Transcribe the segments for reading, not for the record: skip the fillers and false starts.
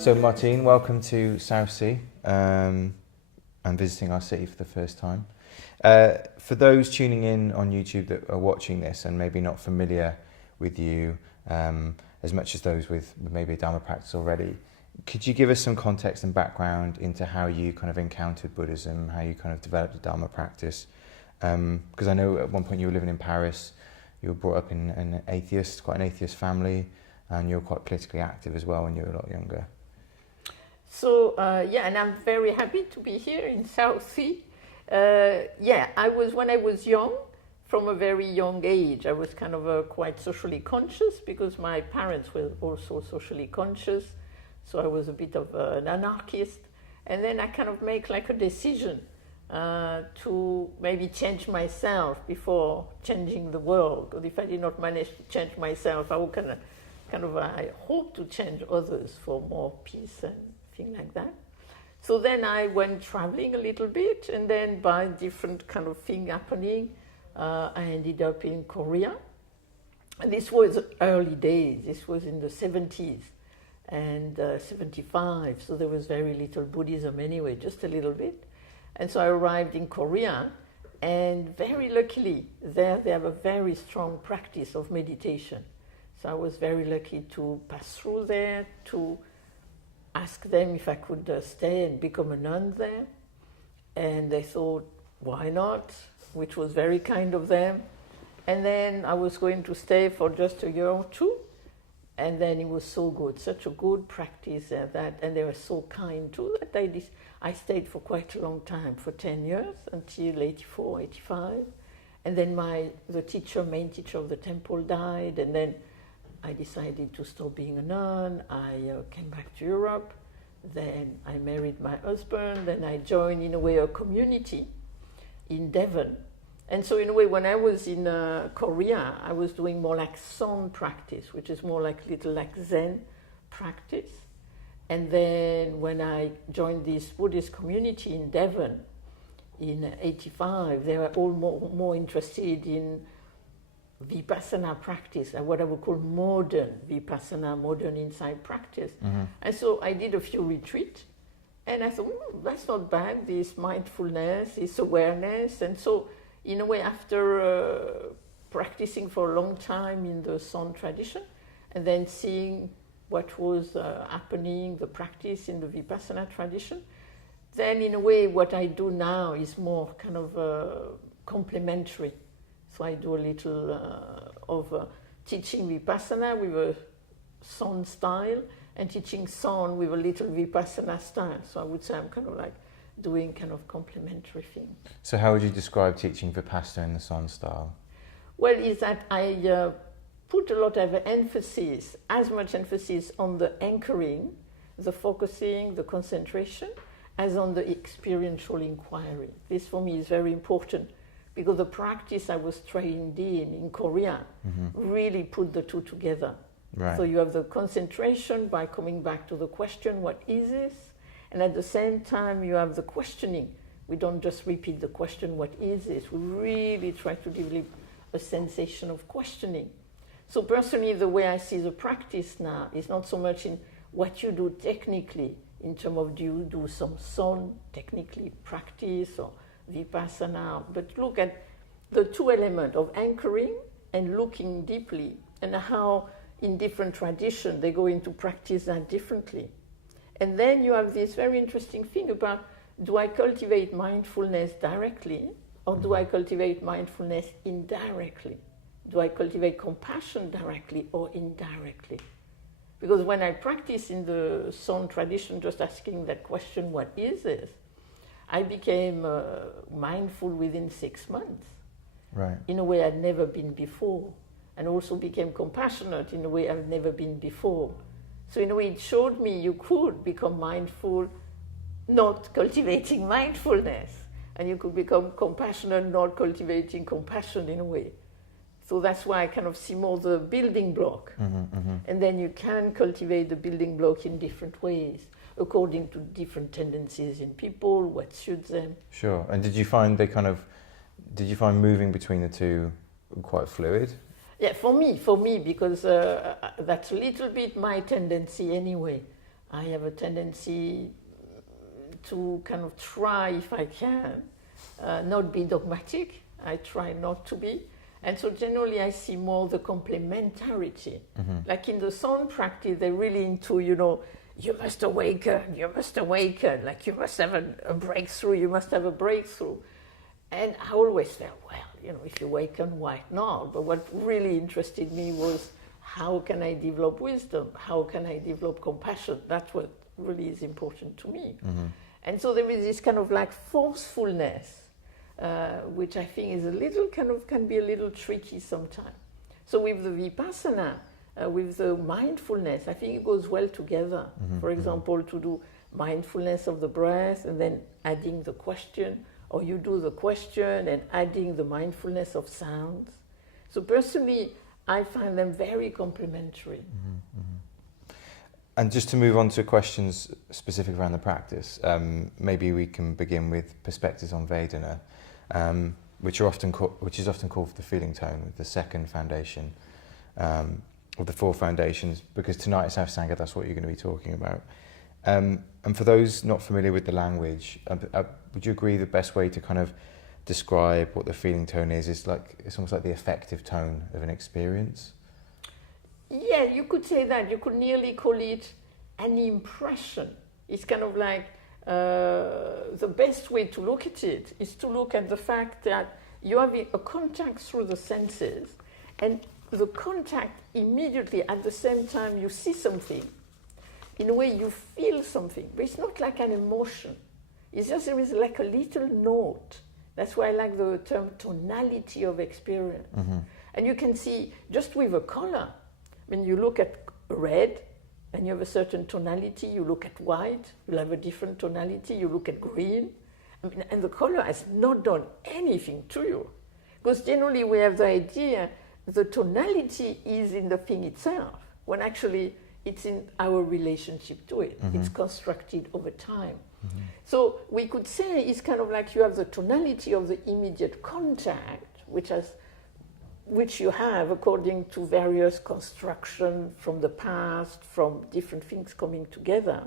So Martine, welcome to Southsea. I'm visiting our city for the first time. For those tuning in on YouTube that are watching this and maybe not familiar with you, as much as those with maybe a Dharma practice already, could you give us some context and background into how you kind of encountered Buddhism, how you kind of developed a Dharma practice? Because I know at one point you were living in Paris, you were brought up in quite an atheist family, and you were quite politically active as well when you were a lot younger. So, and I'm very happy to be here in Southsea. When I was young, from a very young age, I was kind of quite socially conscious because my parents were also socially conscious. So I was a bit of an anarchist. And then I kind of make like a decision to maybe change myself before changing the world. Or if I did not manage to change myself, I would I hope to change others for more peace and things like that. So then I went traveling a little bit, and then by different kind of thing happening, I ended up in Korea. And this was early days. This was in the 70s and 75. So there was very little Buddhism anyway, just a little bit. And so I arrived in Korea, and very luckily there they have a very strong practice of meditation. So I was very lucky to pass through there, to ask them if I could stay and become a nun there. And they thought, why not? Which was very kind of them. And then I was going to stay for just a year or two. And then it was so good, such a good practice and they were so kind too, that I stayed for quite a long time, for 10 years, until 84, 85. And then the main teacher of the temple died, and then I decided to stop being a nun. I came back to Europe. Then I married my husband. Then I joined, in a way, a community in Devon. And so, in a way, when I was in Korea, I was doing more like Son practice, which is more like little like Zen practice. And then when I joined this Buddhist community in Devon in 85, they were all more interested in Vipassana practice, what I would call modern Vipassana, modern insight practice. Mm-hmm. And so I did a few retreats, and I thought, that's not bad, this mindfulness, this awareness. And so, in a way, after practicing for a long time in the Son tradition, and then seeing what was happening, the practice in the Vipassana tradition, then in a way, what I do now is more kind of complementary. So I do a little of teaching Vipassana with a Son style and teaching Son with a little Vipassana style. So I would say I'm kind of like doing kind of complementary things. So how would you describe teaching Vipassana in the Son style? Well, is that I put a lot of emphasis, as much emphasis on the anchoring, the focusing, the concentration, as on the experiential inquiry. This for me is very important, because the practice I was trained in Korea, mm-hmm. really put the two together. Right. So you have the concentration by coming back to the question, what is this? And at the same time, you have the questioning. We don't just repeat the question, what is this? We really try to develop a sensation of questioning. So personally, the way I see the practice now is not so much in what you do technically, in terms of do you do some Son technically practice or Vipassana, but look at the two elements of anchoring and looking deeply, and how in different traditions they go into practice that differently. And then you have this very interesting thing about, do I cultivate mindfulness directly, or do I cultivate mindfulness indirectly? Do I cultivate compassion directly or indirectly? Because when I practice in the Son tradition, just asking that question, what is this? I became mindful within 6 months, right, in a way I'd never been before, and also became compassionate in a way I've never been before. So in a way it showed me you could become mindful not cultivating mindfulness, and you could become compassionate not cultivating compassion in a way. So that's why I kind of see more the building block. Mm-hmm, mm-hmm. And then you can cultivate the building block in different ways, according to different tendencies in people, what suits them. Sure. And did you find moving between the two quite fluid? Yeah, for me, because that's a little bit my tendency anyway. I have a tendency to kind of try, if I can, not be dogmatic. I try not to be. And so generally I see more the complementarity. Like in the sound practice, they're really into, you must awaken, like you must have a breakthrough, you must have a breakthrough. And I always felt, well, if you awaken, why not? But what really interested me was, how can I develop wisdom? How can I develop compassion? That's what really is important to me. And so there is this kind of like forcefulness, which I think is a little can be a little tricky sometimes. So with the Vipassana, with the mindfulness, I think it goes well together. For example, to do mindfulness of the breath and then adding the question, or you do the question and adding the mindfulness of sounds. So personally, I find them very complementary. And just to move on to questions specific around the practice, maybe we can begin with perspectives on Vedana, which is often called the feeling tone, the second foundation, of the four foundations, because tonight at Southsea Sangha, that's what you're going to be talking about. And for those not familiar with the language, would you agree the best way to kind of describe what the feeling tone is it's almost like the affective tone of an experience? Yeah, you could say that. You could nearly call it an impression. It's kind of like the best way to look at it is to look at the fact that you have a contact through the senses, and the contact immediately at the same time you see something. In a way, you feel something, but it's not like an emotion. It's just there is like a little note. That's why I like the term tonality of experience. And you can see just with a color. When you look at red and you have a certain tonality, you look at white, you'll have a different tonality, you look at green, and the color has not done anything to you. Because generally we have the idea the tonality is in the thing itself, when actually it's in our relationship to it. It's constructed over time. So we could say it's kind of like you have the tonality of the immediate contact, which you have according to various construction from the past, from different things coming together.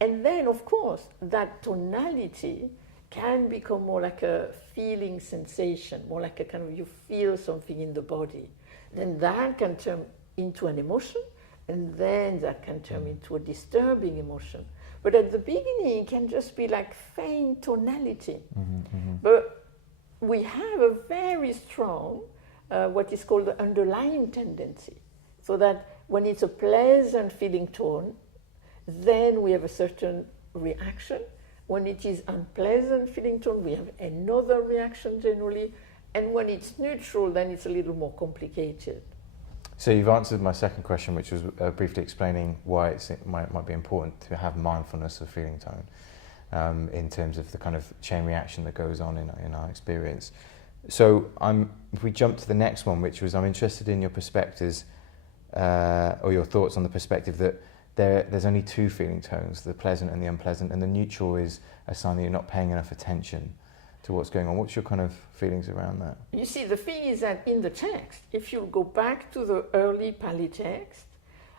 And then, of course, that tonality can become more like a feeling sensation, more like a kind of you feel something in the body. Then that can turn into an emotion, and then that can turn into a disturbing emotion. But at the beginning, it can just be like faint tonality. But we have a very strong what is called the underlying tendency. So that when it's a pleasant feeling tone, then we have a certain reaction. When it is unpleasant feeling tone, we have another reaction generally. And when it's neutral, then it's a little more complicated. So you've answered my second question, which was briefly explaining why it might be important to have mindfulness of feeling tone in terms of the kind of chain reaction that goes on in our experience. So if we jump to the next one, which was I'm interested in your perspectives or your thoughts on the perspective that there's only two feeling tones, the pleasant and the unpleasant, and the neutral is a sign that you're not paying enough attention to what's going on. What's your kind of feelings around that? You see, the thing is that in the text, if you go back to the early Pali text,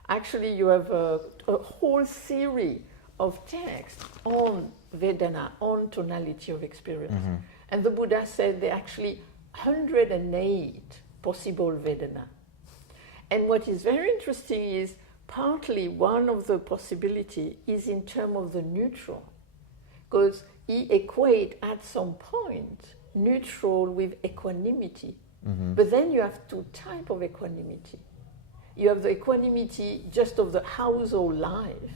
actually you have a whole series of texts on Vedana, on tonality of experience. And the Buddha said there are actually 108 possible Vedana. And what is very interesting is partly one of the possibility is in terms of the neutral, because he equate at some point neutral with equanimity. But then you have two types of equanimity. You have the equanimity just of the household life,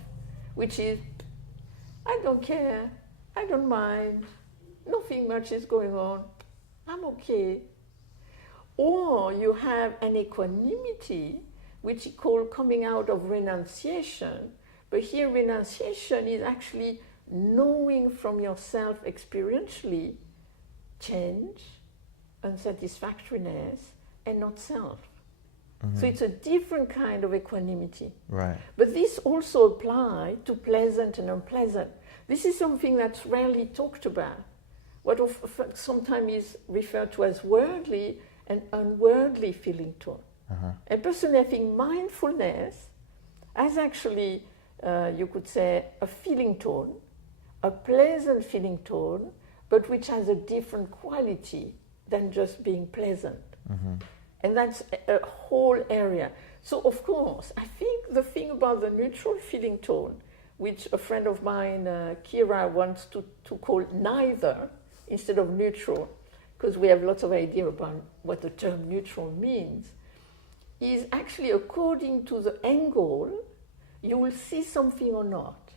which is, I don't care, I don't mind, nothing much is going on, I'm okay. Or you have an equanimity, which is called coming out of renunciation. But here renunciation is actually knowing from yourself experientially change, unsatisfactoriness, and not self. So it's a different kind of equanimity. Right. But this also applies to pleasant and unpleasant. This is something that's rarely talked about. What sometimes is referred to as worldly and unworldly feeling tone. And personally, I think mindfulness has actually you could say, a feeling tone, a pleasant feeling tone, but which has a different quality than just being pleasant. And that's a whole area. So, of course, I think the thing about the neutral feeling tone, which a friend of mine, Kira, wants to call neither instead of neutral, because we have lots of idea about what the term neutral means, is actually according to the angle, you will see something or not.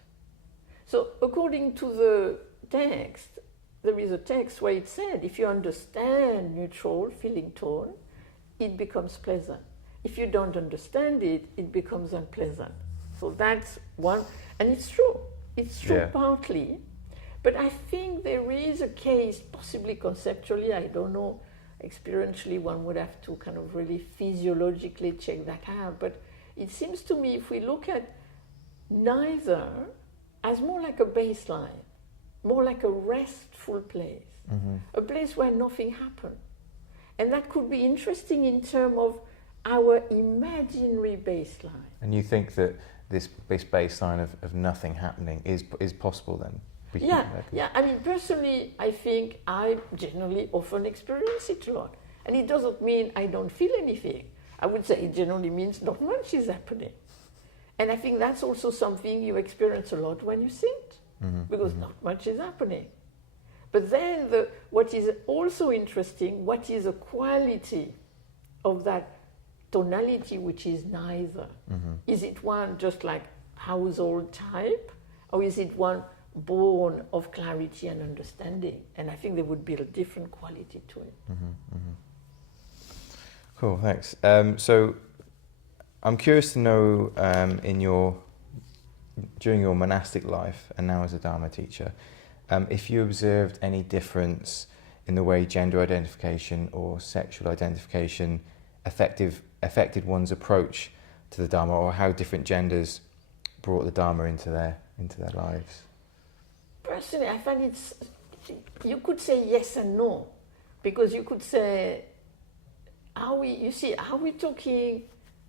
So according to the text, there is a text where it said, if you understand neutral feeling tone, it becomes pleasant. If you don't understand it, it becomes unpleasant. So that's one, and it's true. It's true partly, but I think there is a case, possibly conceptually, I don't know, experientially one would have to kind of really physiologically check that out, but it seems to me if we look at neither as more like a baseline, more like a restful place, a place where nothing happened. And that could be interesting in terms of our imaginary baseline. And you think that this baseline of nothing happening is possible then? Yeah. I mean, personally, I think I generally often experience it a lot. And it doesn't mean I don't feel anything. I would say it generally means not much is happening. And I think that's also something you experience a lot when you sit, because not much is happening. But then what is also interesting, what is a quality of that tonality which is neither? Is it one just like household type, or is it one born of clarity and understanding? And I think there would be a different quality to it. Cool, thanks. So I'm curious to know, during your monastic life and now as a Dharma teacher, if you observed any difference in the way gender identification or sexual identification affected one's approach to the Dharma, or how different genders brought the Dharma into their lives. Personally, I find you could say yes and no, because you could say, are we talking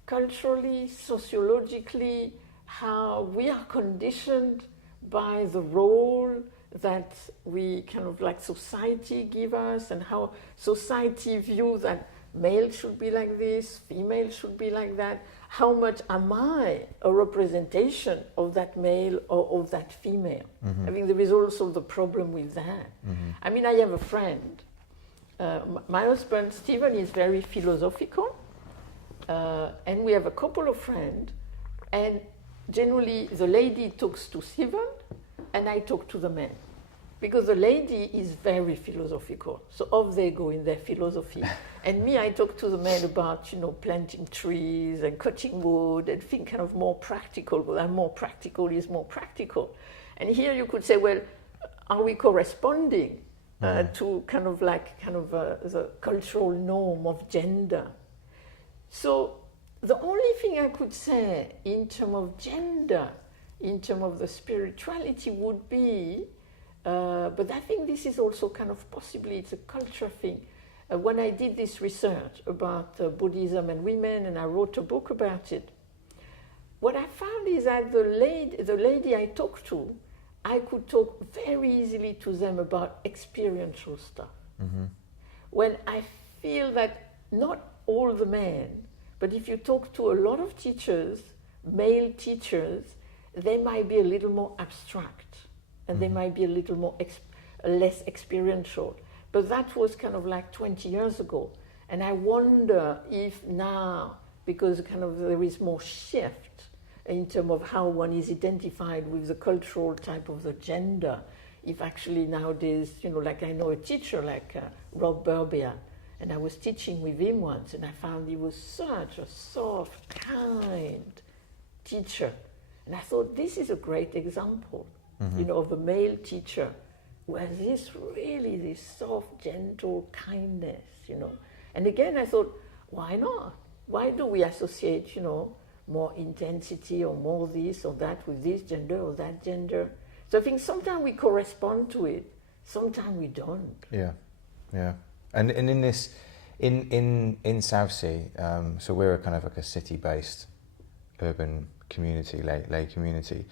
culturally, sociologically, how we are conditioned by the role that we kind of like society give us, and how society view that male should be like this, female should be like that. How much am I a representation of that male or of that female? I think there is also the problem with that. I mean, I have a friend, my husband Stephen is very philosophical, and we have a couple of friends, and generally the lady talks to Stephen and I talk to the man, because the lady is very philosophical, so off they go in their philosophy. And me, I talk to the man about, planting trees and cutting wood and think kind of more practical, but I'm more practical, he's more practical. And here you could say, well, are we corresponding to kind of the cultural norm of gender? So the only thing I could say in terms of gender, in terms of the spirituality would be, but I think this is also kind of possibly, it's a culture thing. When I did this research about Buddhism and women, and I wrote a book about it, what I found is that the lady I talked to, I could talk very easily to them about experiential stuff. When I feel that not all the men, but if you talk to a lot of teachers, male teachers, they might be a little more abstract, and they might be a little more less experiential. But that was kind of like 20 years ago. And I wonder if now, because kind of there is more shift in terms of how one is identified with the cultural type of the gender, if actually nowadays, like I know a teacher like Rob Berbian, and I was teaching with him once, and I found he was such a soft, kind teacher. And I thought, this is a great example, of a male teacher who has this soft, gentle kindness, And again, I thought, why not? Why do we associate, more intensity or more this or that with this gender or that gender? So I think sometimes we correspond to it, sometimes we don't. Yeah. And in this, in Southsea, so we're a kind of like a city-based urban community, lay community,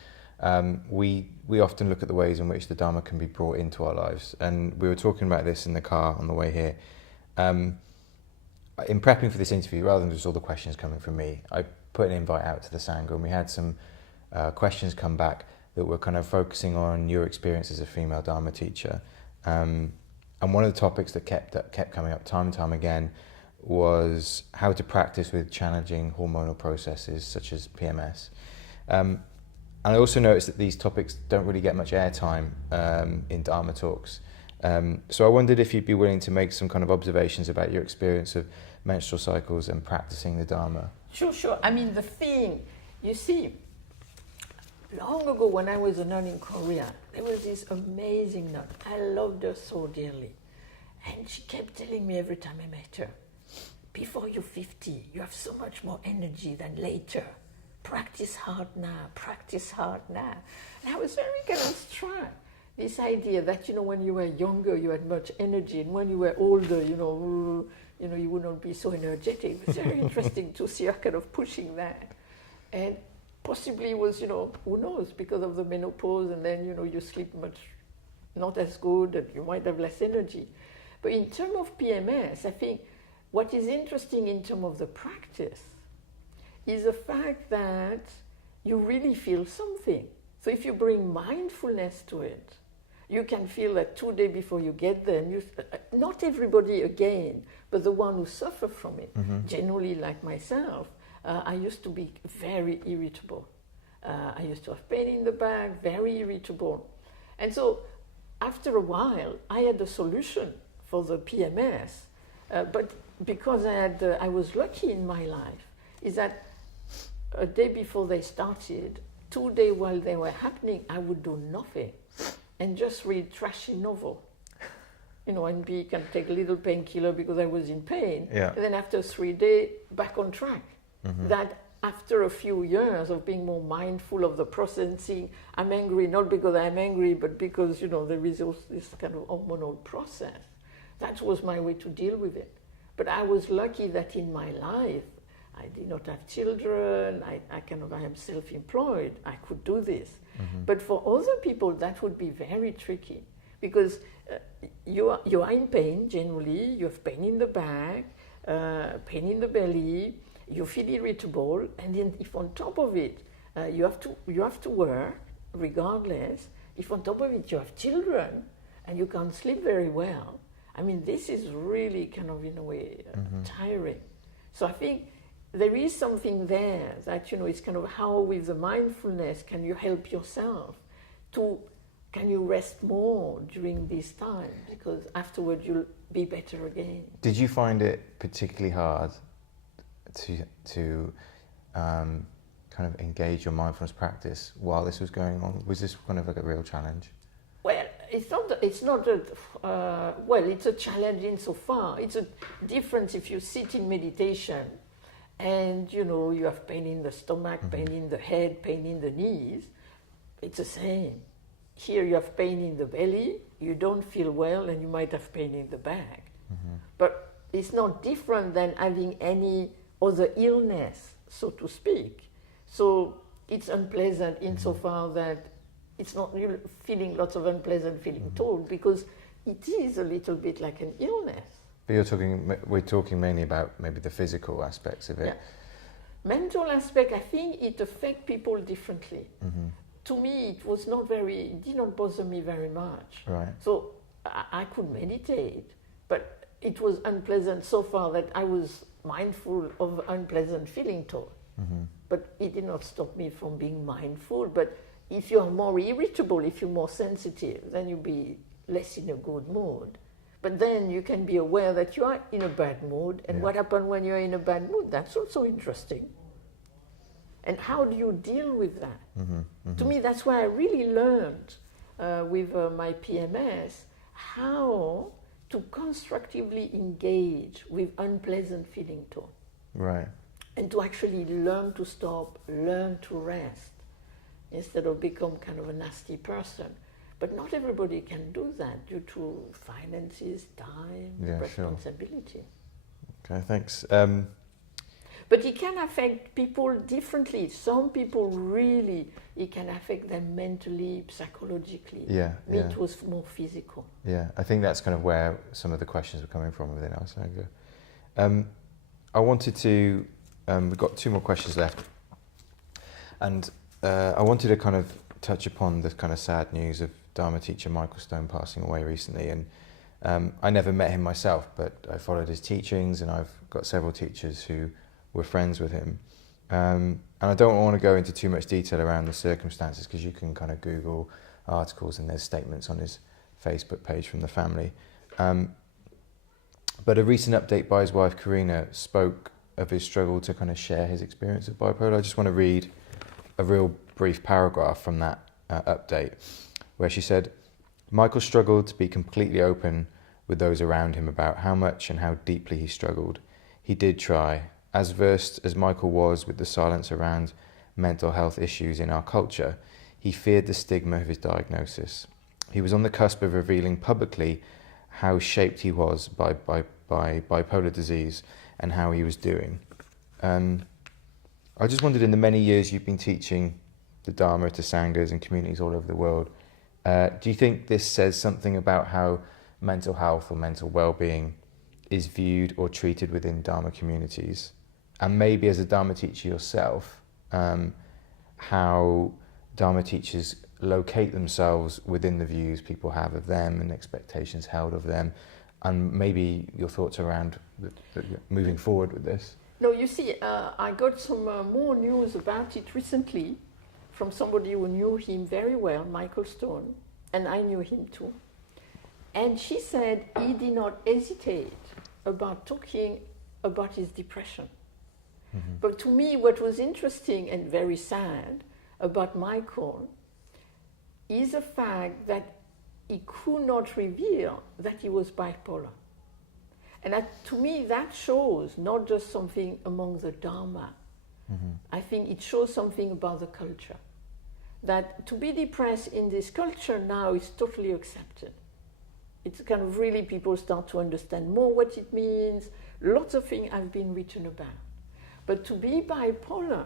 we often look at the ways in which the Dharma can be brought into our lives. And we were talking about this in the car on the way here. In prepping for this interview, rather than just all the questions coming from me, I put an invite out to the Sangha, and we had some questions come back that were kind of focusing on your experience as a female Dharma teacher. And one of the topics that kept coming up time and time again was how to practice with challenging hormonal processes such as PMS. And I also noticed that these topics don't really get much airtime in Dharma talks. So I wondered if you'd be willing to make some kind of observations about your experience of menstrual cycles and practicing the Dharma. Sure. I mean, the thing, you see, long ago when I was a nun in Korea, there was this amazing nun. I loved her so dearly. And she kept telling me every time I met her, before you're 50, you have so much more energy than later. Practice hard now, practice hard now. And I was very kind of struck. This idea that, when you were younger, you had much energy, and when you were older, you would not be so energetic. It was very interesting to see her kind of pushing that. And possibly it was, who knows, because of the menopause, and then, you sleep much not as good, and you might have less energy. But in terms of PMS, I think what is interesting in terms of the practice is the fact that you really feel something. So if you bring mindfulness to it, you can feel that 2 days before you get there, and not everybody again, but the one who suffer from it, generally like myself, I used to be very irritable. I used to have pain in the back, very irritable. And so after a while, I had a solution for the PMS, but because I was lucky in my life, is that a day before they started, 2 days while they were happening, I would do nothing and just read trashy novel, and can take a little painkiller because I was in pain. Yeah. And then after 3 days, back on track. That after a few years of being more mindful of the processing, I'm angry not because I'm angry, but because, there is also this kind of hormonal process. That was my way to deal with it. But I was lucky that in my life, I did not have children, I am self-employed, I could do this. But for other people, that would be very tricky, because you are in pain generally, you have pain in the back, pain in the belly, you feel irritable, and then if on top of it, you have to work, regardless, if on top of it you have children, and you can't sleep very well, I mean, this is really kind of, in a way, tiring. So I think there is something there that, it's kind of how with the mindfulness can you help yourself can you rest more during this time, because afterward you'll be better again. Did you find it particularly hard to kind of engage your mindfulness practice while this was going on? Was this kind of like a real challenge? Well, it's a challenge insofar. It's a difference if you sit in meditation and, you have pain in the stomach, pain in the head, pain in the knees. It's the same. Here you have pain in the belly, you don't feel well, and you might have pain in the back. But it's not different than having any other illness, so to speak. So it's unpleasant insofar that it's not you're feeling lots of unpleasant feeling at all, because it is a little bit like an illness. But we're talking mainly about maybe the physical aspects of it. Yeah. Mental aspect, I think it affects people differently. To me, it did not bother me very much. Right. So I could meditate, but it was unpleasant so far that I was mindful of unpleasant feeling too. But it did not stop me from being mindful. But if you are more irritable, if you're more sensitive, then you'll be less in a good mood. But then you can be aware that you are in a bad mood, and what happens when you're in a bad mood, that's also interesting. And how do you deal with that? To me, that's why I really learned with my PMS how to constructively engage with unpleasant feeling too. Right. And to actually learn to stop, learn to rest, instead of become kind of a nasty person. But not everybody can do that due to finances, time, responsibility. Sure. Okay, thanks. But it can affect people differently. Some people really, it can affect them mentally, psychologically. Me, it was more physical. Yeah, I think that's kind of where some of the questions are coming from within our Sangha. I wanted to, we've got 2 more questions left. And I wanted to kind of touch upon the kind of sad news of Dharma teacher Michael Stone passing away recently. And I never met him myself, but I followed his teachings, and I've got several teachers who were friends with him. And I don't want to go into too much detail around the circumstances, because you can kind of Google articles and there's statements on his Facebook page from the family. But a recent update by his wife Karina spoke of his struggle to kind of share his experience of bipolar. I just want to read a real brief paragraph from that update, where she said, Michael struggled to be completely open with those around him about how much and how deeply he struggled. He did try. As versed as Michael was with the silence around mental health issues in our culture, he feared the stigma of his diagnosis. He was on the cusp of revealing publicly how shaped he was by bipolar disease and how he was doing. I just wondered, in the many years you've been teaching the Dharma to Sanghas and communities all over the world, do you think this says something about how mental health or mental well-being is viewed or treated within Dharma communities? And maybe as a Dharma teacher yourself, how Dharma teachers locate themselves within the views people have of them and expectations held of them, and maybe your thoughts around moving forward with this? No, you see, I got some more news about it recently from somebody who knew him very well, Michael Stone, and I knew him too. And she said he did not hesitate about talking about his depression. Mm-hmm. But to me, what was interesting and very sad about Michael is the fact that he could not reveal that he was bipolar. And to me, that shows not just something among the Dharma. Mm-hmm. I think it shows something about the culture. That to be depressed in this culture now is totally accepted. It's kind of really, people start to understand more what it means. Lots of things have been written about. But to be bipolar,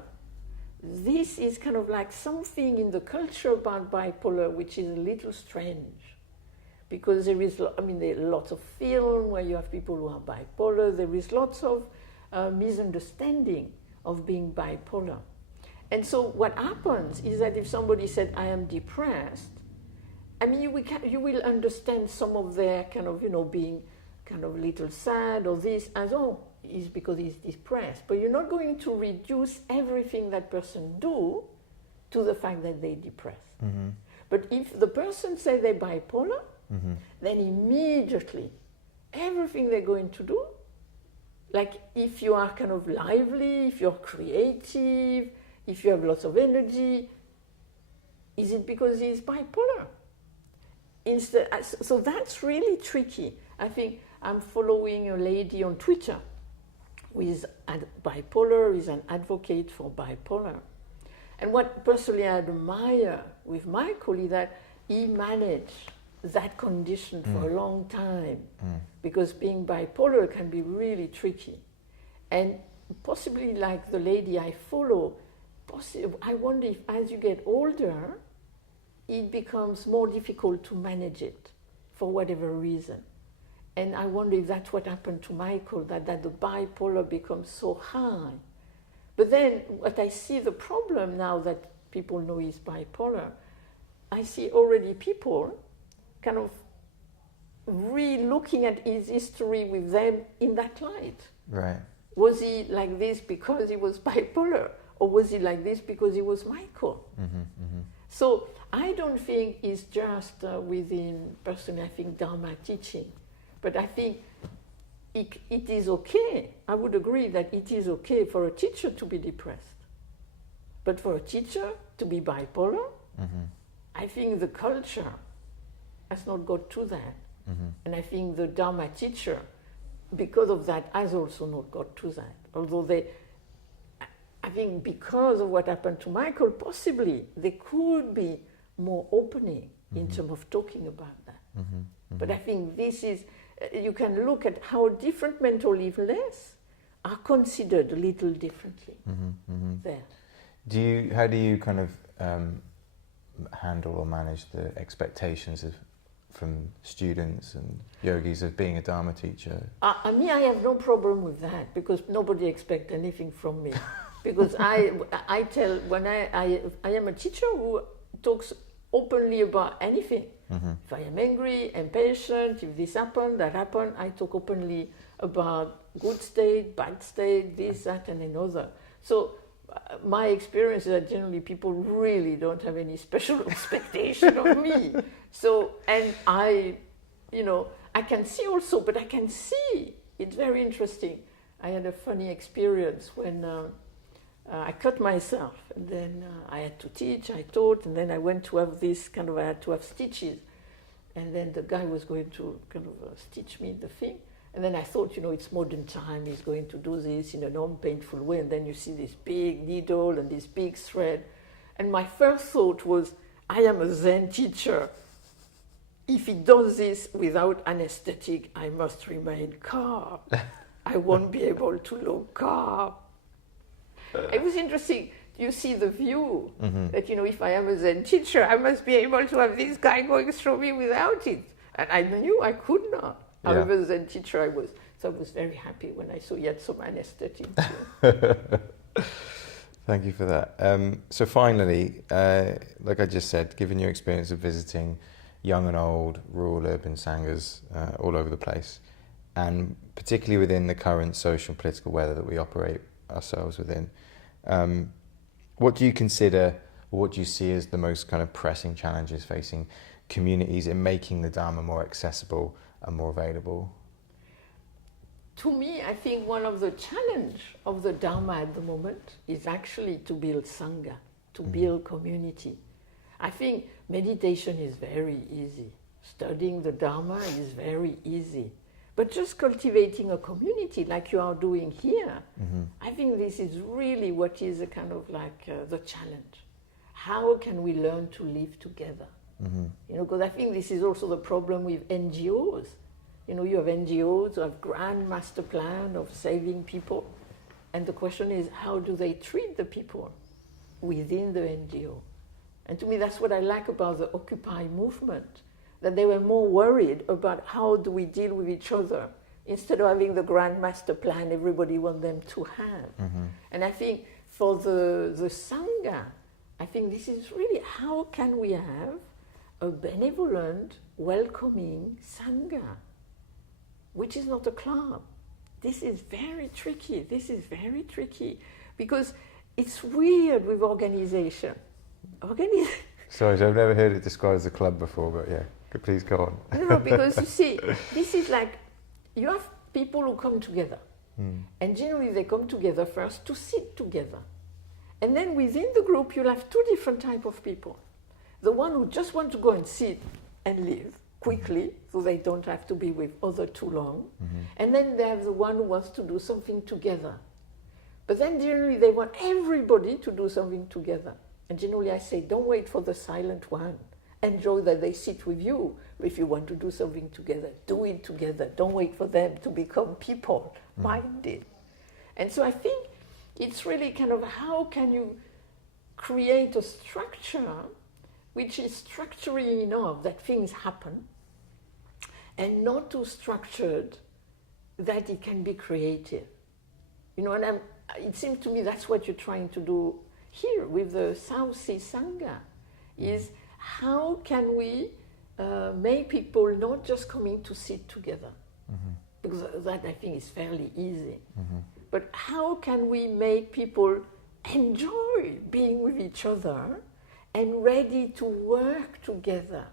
this is kind of like something in the culture about bipolar which is a little strange. Because there is, there are lots of film where you have people who are bipolar. There is lots of misunderstanding of being bipolar. And so what happens is that if somebody said, I am depressed, you will understand some of their kind of, being kind of little sad or this as, is because he's depressed. But you're not going to reduce everything that person do to the fact that they're depressed. Mm-hmm. But if the person say they're bipolar, mm-hmm. then immediately everything they're going to do, like if you are kind of lively, if you're creative, if you have lots of energy, is it because he's bipolar? So that's really tricky. I think I'm following a lady on Twitter who is bipolar, is an advocate for bipolar. And what personally I admire with Michael is that he managed that condition for a long time, because being bipolar can be really tricky. And possibly like the lady I follow, I wonder if as you get older, it becomes more difficult to manage it for whatever reason. And I wonder if that's what happened to Michael, that the bipolar becomes so high. But then what I see the problem now that people know he's bipolar, I see already people kind of re-looking at his history with them in that light. Right. Was he like this because he was bipolar? Or was he like this because he was Michael? Mm-hmm, mm-hmm. So I don't think it's just within, personally, I think Dharma teaching. But I think it is okay. I would agree that it is okay for a teacher to be depressed. But for a teacher to be bipolar, mm-hmm. I think the culture has not got to that. Mm-hmm. And I think the Dharma teacher, because of that, has also not got to that. Although I think because of what happened to Michael, possibly there could be more opening mm-hmm. in terms of talking about that. Mm-hmm. Mm-hmm. But I think this is, you can look at how different mental illness are considered a little differently there. How do you kind of handle or manage the expectations from students and yogis of being a Dharma teacher? Me, I have no problem with that, because nobody expects anything from me. Because I tell, when I am a teacher who talks openly about anything. If I am angry, impatient, if this happened, that happened, I talk openly about good state, bad state, this, that, and another. So my experience is that generally people really don't have any special expectation of me. So, and I can see also, but I can see, it's very interesting. I had a funny experience when I cut myself, and then I had to teach, I taught, and then I went to have I had to have stitches. And then the guy was going to kind of stitch me the thing. And then I thought, it's modern time, he's going to do this in a non-painful way. And then you see this big needle and this big thread. And my first thought was, I am a Zen teacher. If he does this without anesthetic, I must remain calm. I won't be able to look calm. It was interesting. You see the view that, if I am a Zen teacher, I must be able to have this guy going through me without it. And I knew I could not. Yeah. However, as a Zen teacher I was. So I was very happy when I saw he had some anesthetic. Thank you for that. So finally, like I just said, given your experience of visiting young and old, rural, urban Sanghas all over the place, and particularly within the current social and political weather that we operate ourselves within, what do you consider, or what do you see as the most kind of pressing challenges facing communities in making the Dharma more accessible and more available? To me, I think one of the challenge of the Dharma at the moment is actually to build Sangha, to build community. I think meditation is very easy. Studying the Dharma is very easy. But just cultivating a community like you are doing here, I think this is really what is a kind of like the challenge. How can we learn to live together? Because I think this is also the problem with NGOs. You have NGOs who have grand master plan of saving people. And the question is, how do they treat the people within the NGO? And to me, that's what I like about the Occupy movement, that they were more worried about how do we deal with each other instead of having the grand master plan everybody wants them to have. And I think for the Sangha, I think this is really how can we have a benevolent, welcoming Sangha, which is not a club. This is very tricky. Because it's weird with organization. Sorry, I've never heard it described as a club before, but yeah, please go on. No, because you see, this is like, you have people who come together. And generally they come together first to sit together. And then within the group you'll have two different types of people. The one who just want to go and sit and leave quickly, so they don't have to be with other too long. And then they have the one who wants to do something together. But then generally they want everybody to do something together. And generally I say, don't wait for the silent one. Enjoy that they sit with you. If you want to do something together, do it together. Don't wait for them to become people-minded. And so I think it's really kind of how can you create a structure which is structured enough that things happen, and not too structured that it can be creative. And it seems to me that's what you're trying to do here with the Southsea Sangha, is how can we make people not just coming to sit together, because that I think is fairly easy, but how can we make people enjoy being with each other and ready to work together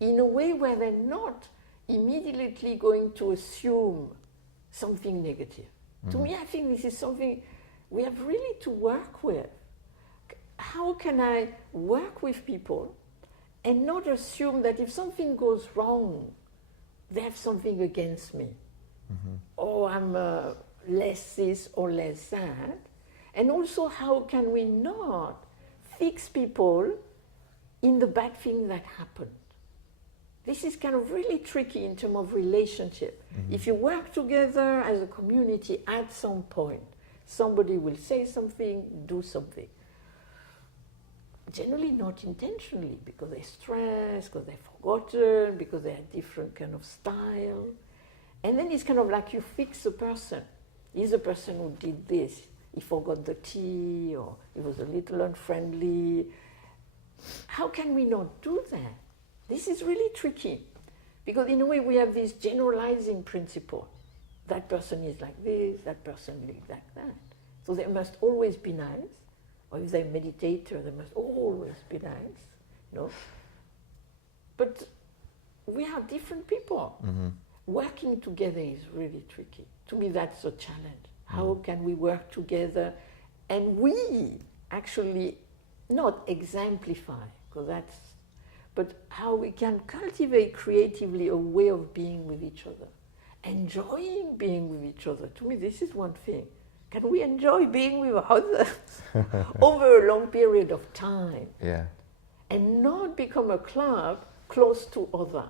in a way where they're not immediately going to assume something negative. To me, I think this is something we have really to work with. How can I work with people and not assume that if something goes wrong, they have something against me, or I'm less this or less that? And also, how can we not fix people in the bad thing that happened? This is kind of really tricky in terms of relationship. If you work together as a community, at some point, somebody will say something, do something. Generally not intentionally, because they're stressed, because they're forgotten, because they have different kind of style. And then it's kind of like you fix a person. He's the person who did this. He forgot the tea, or he was a little unfriendly. How can we not do that? This is really tricky. Because in a way we have this generalizing principle. That person is like this, that person is like that. So they must always be nice. Or if they're a meditator, they must always be nice. You know? But we are different people. Working together is really tricky. To me, that's a challenge. How can we work together and we actually not exemplify, because that's, but how we can cultivate creatively a way of being with each other, enjoying being with each other. To me, this is one thing. Can we enjoy being with others over a long period of time? Yeah. And not become a club close to other.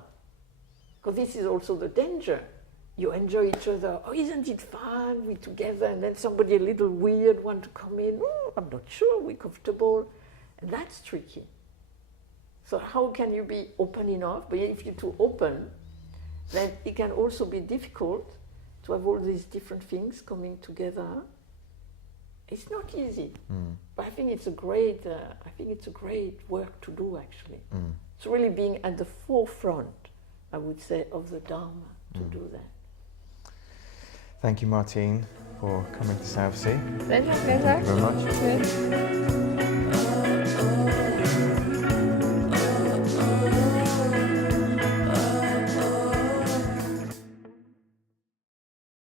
Because this is also the danger. You enjoy each other. Oh, isn't it fun? We're together, and then somebody a little weird want to come in. Oh, I'm not sure we're comfortable. And that's tricky. So how can you be open enough? But if you're too open, then it can also be difficult to have all these different things coming together. It's not easy. But I think it's a great work to do, actually. It's really being at the forefront, I would say, of the Dharma to do that. Thank you, Martine, for coming to Southsea. Thank you very much.